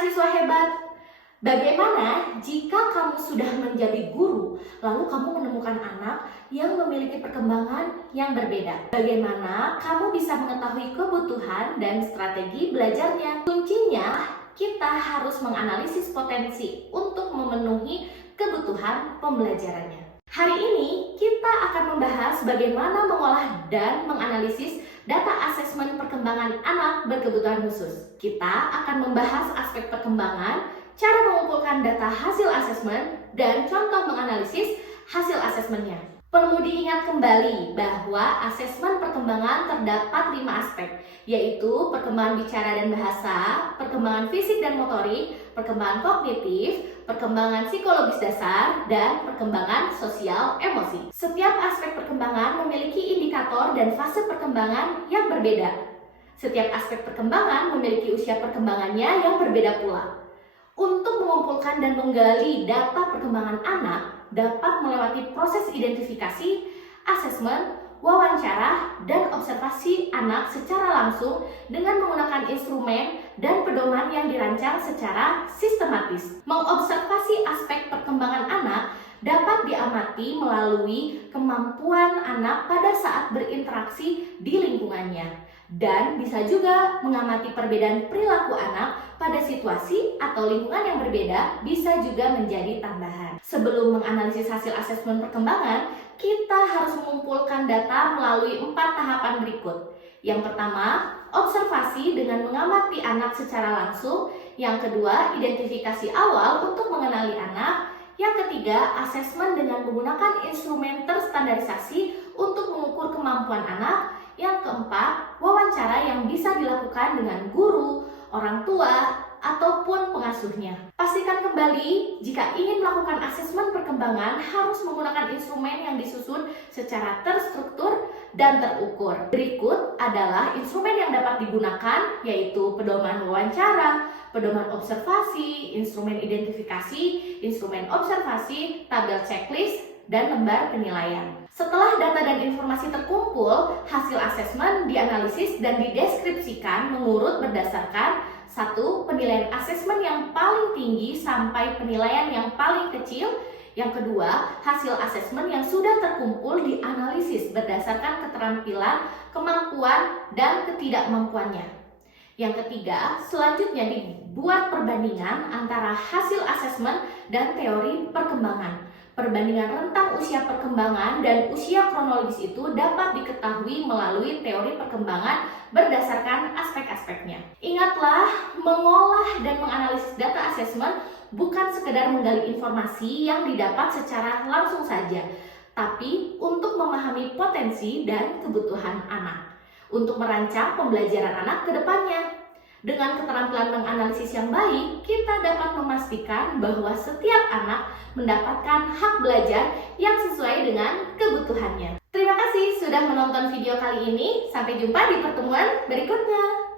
mahasiswa hebat. Bagaimana jika kamu sudah menjadi guru, lalu kamu menemukan anak yang memiliki perkembangan yang berbeda? Bagaimana kamu bisa mengetahui kebutuhan dan strategi belajarnya? Kuncinya, kita harus menganalisis potensi untuk memenuhi kebutuhan pembelajarannya. Hari ini kita akan membahas bagaimana mengolah dan menganalisis data asesmen perkembangan anak berkebutuhan khusus. Kita akan membahas aspek perkembangan, cara mengumpulkan data hasil asesmen, dan contoh menganalisis hasil asesmennya. Perlu diingat kembali bahwa asesmen perkembangan terdapat 5 aspek, yaitu perkembangan bicara dan bahasa, perkembangan fisik dan motorik, perkembangan kognitif, perkembangan psikologis dasar, dan perkembangan sosial emosi. Setiap aspek perkembangan memiliki indikator dan fase perkembangan yang berbeda. Setiap aspek perkembangan memiliki usia perkembangannya yang berbeda pula. Untuk mengumpulkan dan menggali data perkembangan anak dapat melewati proses identifikasi, asesmen, wawancara, dan observasi anak secara langsung dengan menggunakan instrumen dan pedoman yang dirancang secara sistematis. Mengobservasi aspek perkembangan anak dapat diamati melalui kemampuan anak pada saat berinteraksi di lingkungannya, dan bisa juga mengamati perbedaan perilaku anak pada situasi atau lingkungan yang berbeda bisa juga menjadi tambahan. Sebelum menganalisis hasil asesmen perkembangan, kita harus mengumpulkan data melalui 4 tahapan berikut. Yang pertama, observasi dengan mengamati anak secara langsung. Yang kedua, identifikasi awal untuk mengenali anak. Yang ketiga, asesmen dengan menggunakan instrumen terstandarisasi untuk mengukur kemampuan anak. Yang keempat, wawancara yang bisa dilakukan dengan guru, orang tua, ataupun pengasuhnya. Pastikan kembali jika ingin melakukan asesmen perkembangan harus menggunakan instrumen yang disusun secara terstruktur dan terukur. Berikut adalah instrumen yang dapat digunakan, yaitu pedoman wawancara, pedoman observasi, instrumen identifikasi, instrumen observasi, tabel checklist, dan lembar penilaian. Setelah data dan informasi terkumpul, hasil asesmen dianalisis dan dideskripsikan mengurut berdasarkan 1. Penilaian asesmen yang paling tinggi sampai penilaian yang paling kecil. Yang kedua, hasil asesmen yang sudah terkumpul dianalisis berdasarkan keterampilan, kemampuan, dan ketidakmampuannya. Yang ketiga, selanjutnya dibuat perbandingan antara hasil asesmen dan teori perkembangan. Perbandingan rentang usia perkembangan dan usia kronologis itu dapat diketahui melalui teori perkembangan berdasarkan aspek-aspeknya. Ingatlah, mengolah dan menganalisis data asesmen bukan sekedar menggali informasi yang didapat secara langsung saja, tapi untuk memahami potensi dan kebutuhan anak, untuk merancang pembelajaran anak ke depannya. Dengan keterampilan menganalisis yang baik, kita dapat memastikan bahwa setiap anak mendapatkan hak belajar yang sesuai dengan kebutuhannya. Terima kasih sudah menonton video kali ini. Sampai jumpa di pertemuan berikutnya.